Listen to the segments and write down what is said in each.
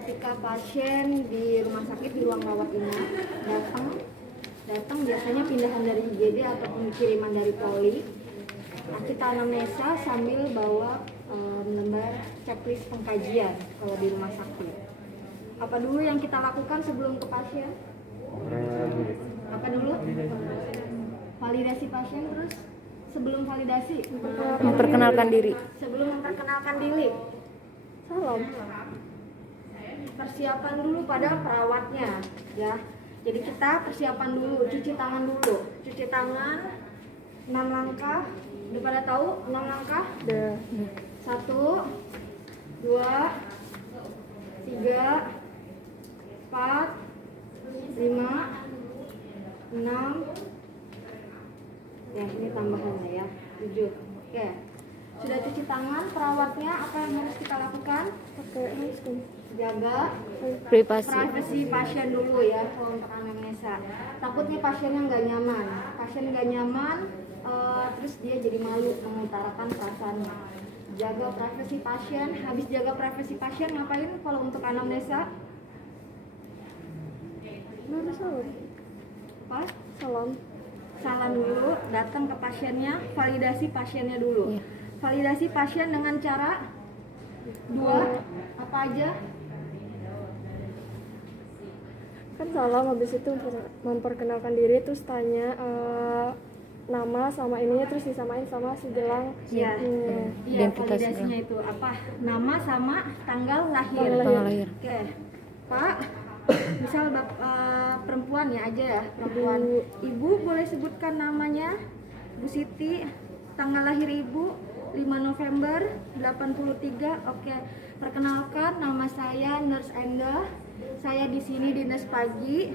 ketika pasien di rumah sakit di ruang rawat inap datang biasanya pindahan dari IGD ataupun kiriman dari poli. Nah, kita anamnesa sambil bawa lembar checklist pengkajian kalau di rumah sakit. Apa dulu yang kita lakukan sebelum ke pasien? Apa dulu? Validasi pasien, terus sebelum validasi memperkenalkan diri. Sebelum memperkenalkan diri, salam. Persiapan dulu pada perawatnya, ya. Jadi kita persiapan dulu, cuci tangan dulu. Cuci tangan 6 langkah. Udah pada tahu 6 langkah? Udah. 1, 2, 3, 4, 5, 6. Ya, ini tambahannya ya. 7. Oke. Sudah cuci tangan, perawatnya apa yang harus kita lakukan? Pakai masker. Jaga privasi pasien dulu ya kalau untuk anamnesa. Takutnya pasiennya nggak nyaman. Pasien nggak nyaman, terus dia jadi malu mengutarakan perasaannya. Jaga privasi pasien. Habis jaga privasi pasien ngapain kalau untuk anamnesa? Salam. Apa? Salam. Salam dulu, datang ke pasiennya, validasi pasiennya dulu. Iya. Validasi pasien dengan cara 2, apa aja? Kan salam, habis itu memperkenalkan diri, terus tanya nama sama ininya, terus disamain sama si gelang. Iya. Iya, Identitas validasinya itu apa? Nama sama tanggal lahir. Tanggal lahir. Oke, Pak. Misal perempuan ya aja ya, perempuan. Ibu boleh sebutkan namanya? Bu Siti. Tanggal lahir Ibu 5 November 83. Oke. Perkenalkan, nama saya Nurse Enda. Saya di sini dinas pagi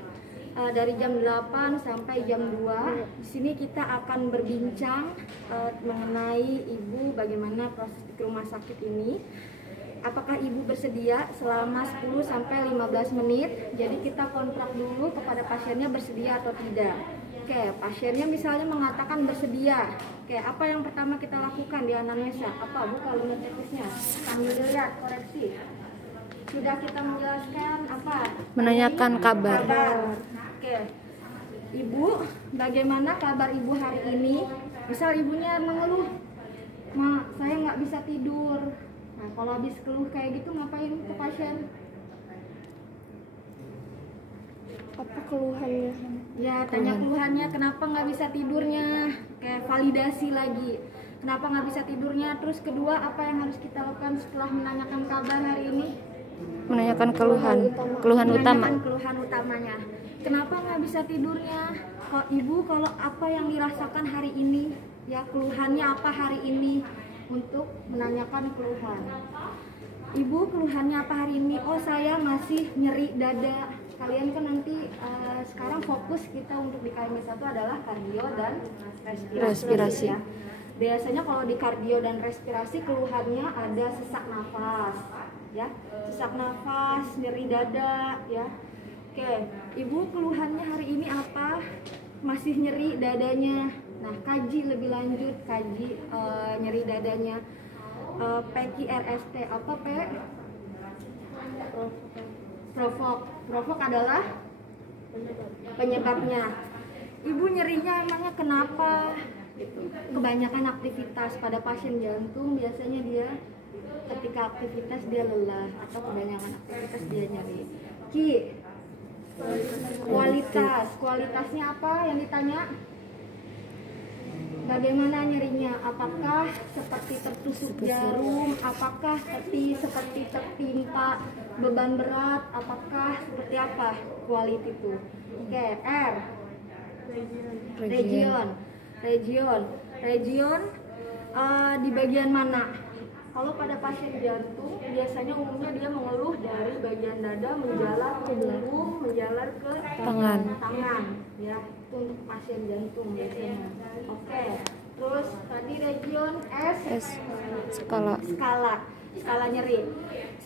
dari jam 8 sampai jam 2. Di sini kita akan berbincang mengenai Ibu bagaimana proses di rumah sakit ini. Apakah Ibu bersedia selama 10 sampai 15 menit? Jadi kita kontrak dulu kepada pasiennya bersedia atau tidak. Oke, pasiennya misalnya mengatakan bersedia. Oke, apa yang pertama kita lakukan di anamnesa? Apa? Buka lembar checklistnya. Sambil dilihat, koreksi. Sudah kita menjelaskan apa? Menanyakan kabar. Oke. Ibu, bagaimana kabar Ibu hari ini? Misal ibunya mengeluh, "Ma, saya nggak bisa tidur." Nah, kalau habis keluh kayak gitu ngapain ke pasien? Apa keluhannya? Ya, tanya keluhannya, kenapa nggak bisa tidurnya? Kayak validasi lagi. Kenapa nggak bisa tidurnya? Terus kedua, apa yang harus kita lakukan setelah menanyakan kabar hari ini? Menanyakan keluhan utama. Menanyakan keluhan utamanya. Kenapa nggak bisa tidurnya? Kok Ibu, kalau apa yang dirasakan hari ini? Ya, keluhannya apa hari ini? Untuk menanyakan keluhan. Ibu, keluhannya apa hari ini? Oh, saya masih nyeri dada. Kalian kan nanti sekarang fokus kita untuk di KMI 1 adalah kardio dan respirasi. Ya. Biasanya kalau di kardio dan respirasi keluhannya ada sesak nafas, ya, sesak nafas, nyeri dada, ya. Oke, Ibu keluhannya hari ini apa? Masih nyeri dadanya. Nah, kaji lebih lanjut, nyeri dadanya. PQRST apa P? Provok adalah penyebabnya. Ibu nyerinya emangnya kenapa? Gitu. Kebanyakan aktivitas pada pasien jantung biasanya dia ketika aktivitas dia lelah atau kebanyakan aktivitas dia nyeri. Kualitasnya apa yang ditanya? Bagaimana nyerinya? Apakah seperti tertusuk jarum? Apakah seperti tertimpa beban berat? Apakah seperti apa quality itu? Oke, R. Region di bagian mana? Kalau pada pasien jantung biasanya umumnya dia mengeluh dari bagian dada menjalar ke punggung, menjalar ke tangan, ya. Itu untuk pasien jantung biasanya. Oke. Terus tadi region S. Skala nyeri.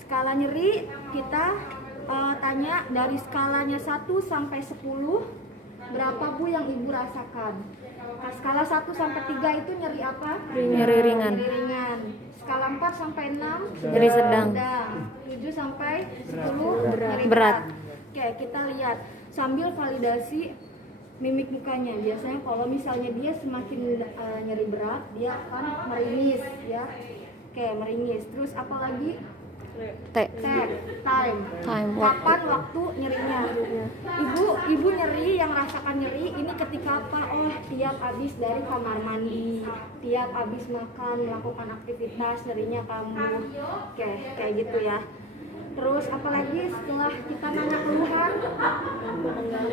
Skala nyeri kita tanya dari skalanya 1 sampai 10 berapa Bu yang Ibu rasakan? Skala 1 sampai 3 itu nyeri apa? Nyeri ringan. skala 4 sampai 6 Nyeri sedang. 7 sampai 10 nyeri Berat. Oke, kita lihat sambil validasi mimik mukanya. Biasanya kalau misalnya dia semakin nyeri berat, dia akan meringis ya. Oke, meringis. Terus apalagi? Time. Kapan waktu nyerinya? Ibu nyeri, yang rasakan nyeri ini ketika apa? Oh, tiap habis dari kamar mandi, tiap habis makan, melakukan aktivitas, nyerinya kambuh. Oke, kayak gitu ya. Terus apalagi setelah kita nanya keluhan?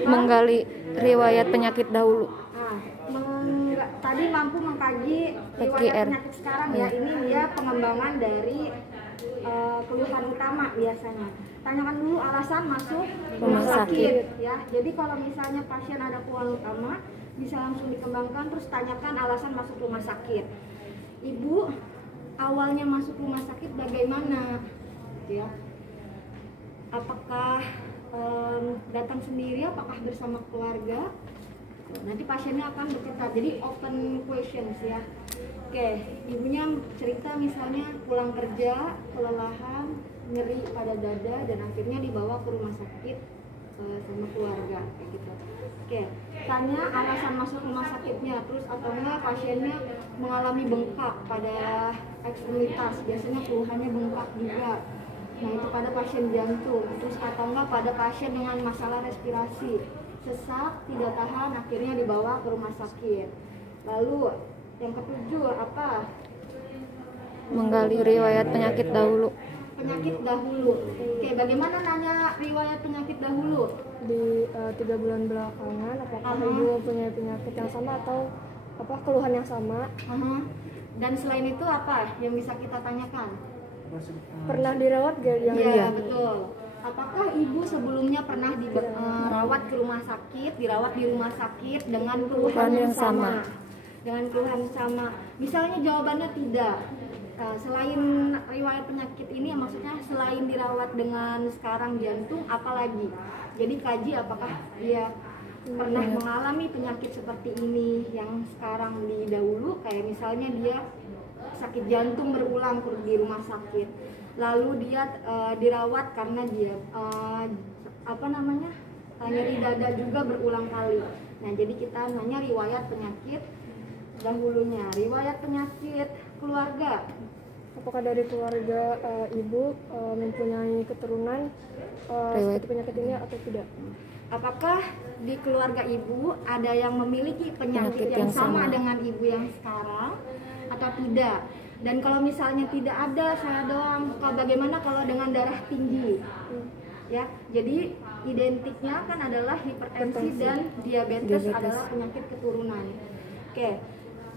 Menggali riwayat penyakit dahulu. Tadi mampu mengkaji riwayat penyakit sekarang ya. Ini dia pengembangan dari keluhan utama biasanya. Tanyakan dulu alasan masuk rumah sakit ya. Jadi kalau misalnya pasien ada keluhan utama bisa langsung dikembangkan, terus tanyakan alasan masuk rumah sakit. Ibu awalnya masuk rumah sakit bagaimana? Gitu ya. Apakah datang sendiri, apakah bersama keluarga? Nanti pasiennya akan bercerita, jadi open questions ya. Oke, ibunya cerita misalnya pulang kerja, kelelahan, nyeri pada dada, dan akhirnya dibawa ke rumah sakit sama keluarga, kayak gitu. Oke, tanya alasan masuk rumah sakitnya, terus atau enggak pasiennya mengalami bengkak pada ekstremitas, biasanya keluhannya bengkak juga. Nah itu pada pasien jantung, terus atau enggak pada pasien dengan masalah respirasi, sesak, tidak tahan, akhirnya dibawa ke rumah sakit. Lalu yang ketujuh apa? Menggali riwayat penyakit dahulu. Penyakit dahulu. Oke, bagaimana nanya riwayat penyakit dahulu? Di 3 bulan belakangan apakah ibu punya penyakit yang sama atau apa keluhan yang sama? Dan selain itu apa yang bisa kita tanyakan? Pernah dirawat gak yang Iya, betul. Apakah ibu sebelumnya pernah dirawat ke rumah sakit, dirawat di rumah sakit dengan keluhan yang sama? Dengan keluhan sama. Misalnya jawabannya tidak. Selain riwayat penyakit ini, maksudnya selain dirawat dengan sekarang jantung, apalagi? Jadi kaji apakah dia pernah mengalami penyakit seperti ini yang sekarang di dahulu, kayak misalnya dia sakit jantung berulang di rumah sakit, lalu dia dirawat karena dia nyeri dada juga berulang kali. Nah jadi kita nanya riwayat penyakit dahulunya. Riwayat penyakit keluarga, apakah dari keluarga ibu mempunyai keturunan seperti penyakit ini atau tidak? Apakah di keluarga ibu ada yang memiliki penyakit yang sama dengan ibu yang sekarang atau tidak? Dan kalau misalnya tidak ada, saya doang. Bagaimana kalau dengan darah tinggi? Ya, jadi identiknya kan adalah hipertensi dan diabetes adalah penyakit keturunan. Oke,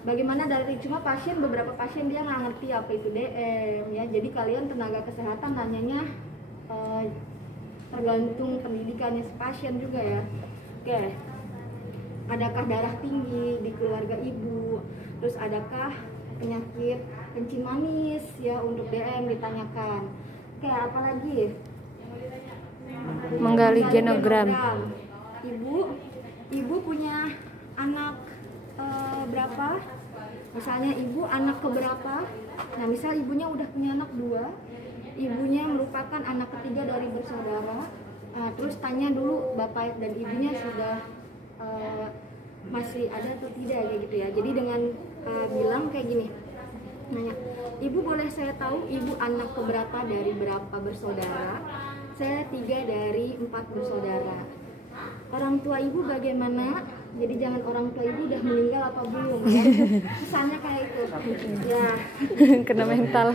bagaimana dari cuma beberapa pasien dia nggak ngerti apa itu DM ya. Jadi kalian tenaga kesehatan nanyanya tergantung pendidikannya si pasien juga ya. Oke, adakah darah tinggi di keluarga ibu? Terus adakah penyakit kencing manis ya, untuk DM ditanyakan. Oke, apalagi? Menggali genogram. Ibu punya anak berapa? Misalnya ibu anak keberapa? Nah misal ibunya udah punya anak 2, ibunya merupakan anak ketiga dari bersaudara. Terus tanya dulu bapak dan ibunya sudah masih ada atau tidak, kayak gitu ya. Jadi dengan bilang kayak gini, nanya, ibu boleh saya tahu ibu anak keberapa dari berapa bersaudara? Saya 3 dari 4 bersaudara. Orang tua ibu bagaimana? Jadi jangan orang tua ibu udah meninggal apa belum ya. Misalnya kayak itu ya. Kena mental.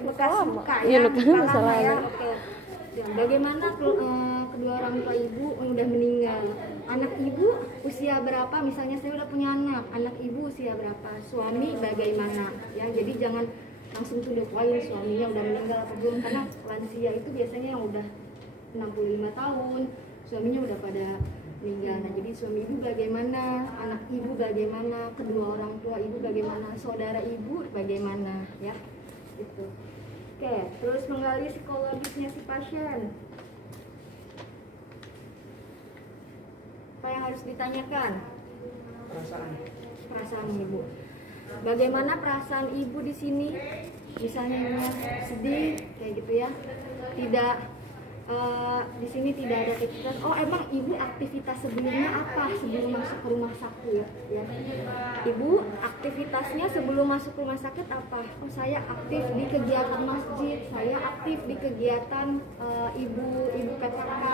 Bekas luka Iya, ya, luka masalah ya. Oke. Ya, bagaimana kedua orang tua ibu udah meninggal? Anak ibu usia berapa? Misalnya saya udah punya anak ibu usia berapa? Suami bagaimana? Ya, jadi jangan langsung tuduh suaminya udah meninggal atau belum, karena lansia itu biasanya yang udah 65 tahun, suaminya udah pada meninggal. Nah, jadi suami ibu bagaimana? Anak ibu bagaimana? Kedua orang tua ibu bagaimana? Saudara ibu bagaimana? Ya, gitu. Oke, terus menggali psikologisnya si pasien. Apa yang harus ditanyakan? Perasaan ibu. Bagaimana perasaan ibu di sini? Misalnya sedih kayak gitu ya. Tidak di sini tidak ada aktivitas. Oh, emang ibu aktivitas sebelumnya apa sebelum masuk ke rumah sakit? Ya. Ibu aktivitasnya sebelum masuk ke rumah sakit apa? Oh, saya aktif di kegiatan masjid, saya aktif di kegiatan ibu PKK.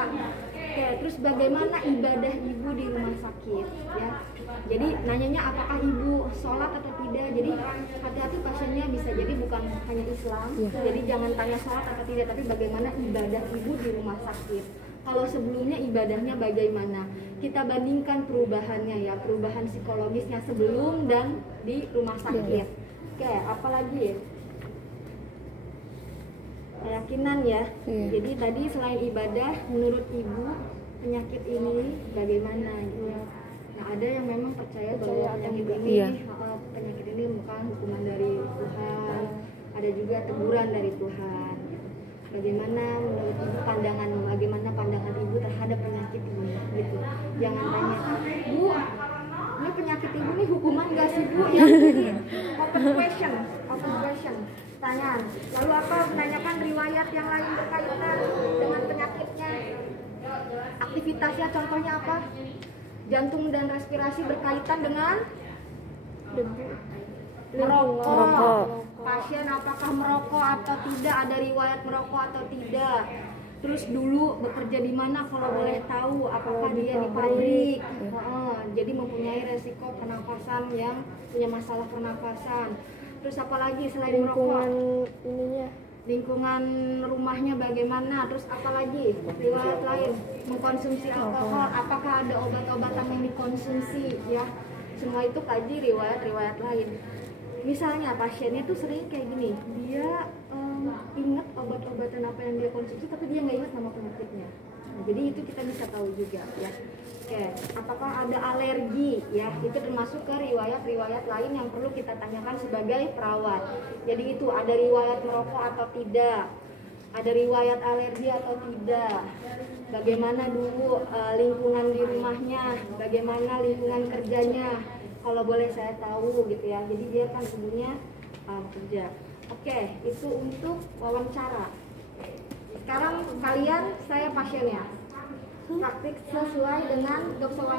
Oke, terus bagaimana ibadah ibu di rumah sakit? Ya. Jadi nanyanya apakah ibu sholat atau tidak? Jadi hati-hati pasiennya bisa jadi bukan hanya Islam. Jadi jangan tanya sholat atau tidak, tapi bagaimana ibadah ibu di rumah sakit. Kalau sebelumnya ibadahnya bagaimana? Kita bandingkan perubahannya ya, perubahan psikologisnya sebelum dan di rumah sakit. Oke, apalagi? Keyakinan ya. Jadi tadi selain ibadah, menurut ibu penyakit ini bagaimana gitu ya. Nah, ada yang memang percaya bahwa penyakit ini bukan hukuman dari Tuhan, ada juga teguran dari Tuhan. Bagaimana menurut ibu bagaimana pandangan ibu terhadap penyakit ini gitu. Jangan tanya, Bu, ini penyakit ibu ini hukuman gak sih Bu? Ya, jadi open question. Pertanyaan. Lalu apa? Menanyakan riwayat yang lain berkaitan dengan penyakitnya. Aktivitasnya contohnya apa? Jantung dan respirasi berkaitan dengan merokok. Pasien apakah merokok atau tidak? Ada riwayat merokok atau tidak? Terus dulu bekerja di mana kalau boleh tahu? Apakah dia di pabrik? Jadi mempunyai resiko pernafasan yang punya masalah pernafasan. Terus apalagi selain merokok? Lingkungan rumahnya bagaimana? Terus apalagi riwayat lain? Mengkonsumsi alkohol? Apakah ada obat-obatan yang dikonsumsi? Ya, semua itu kaji riwayat lain. Misalnya pasiennya tuh sering kayak gini, dia ingat obat-obatan apa yang dia konsumsi, tapi dia nggak ingat nama penyakitnya. Nah, jadi itu kita bisa tahu juga ya. Oke, apakah ada alergi ya? Itu termasuk ke riwayat lain yang perlu kita tanyakan sebagai perawat. Jadi itu ada riwayat merokok atau tidak, ada riwayat alergi atau tidak, bagaimana dulu lingkungan di rumahnya, bagaimana lingkungan kerjanya. Kalau boleh saya tahu gitu ya. Jadi dia kan ibunya kerja. Oke, itu untuk wawancara. Sekarang kalian saya pasiennya. Praktik sesuai dengan dokter wawancara.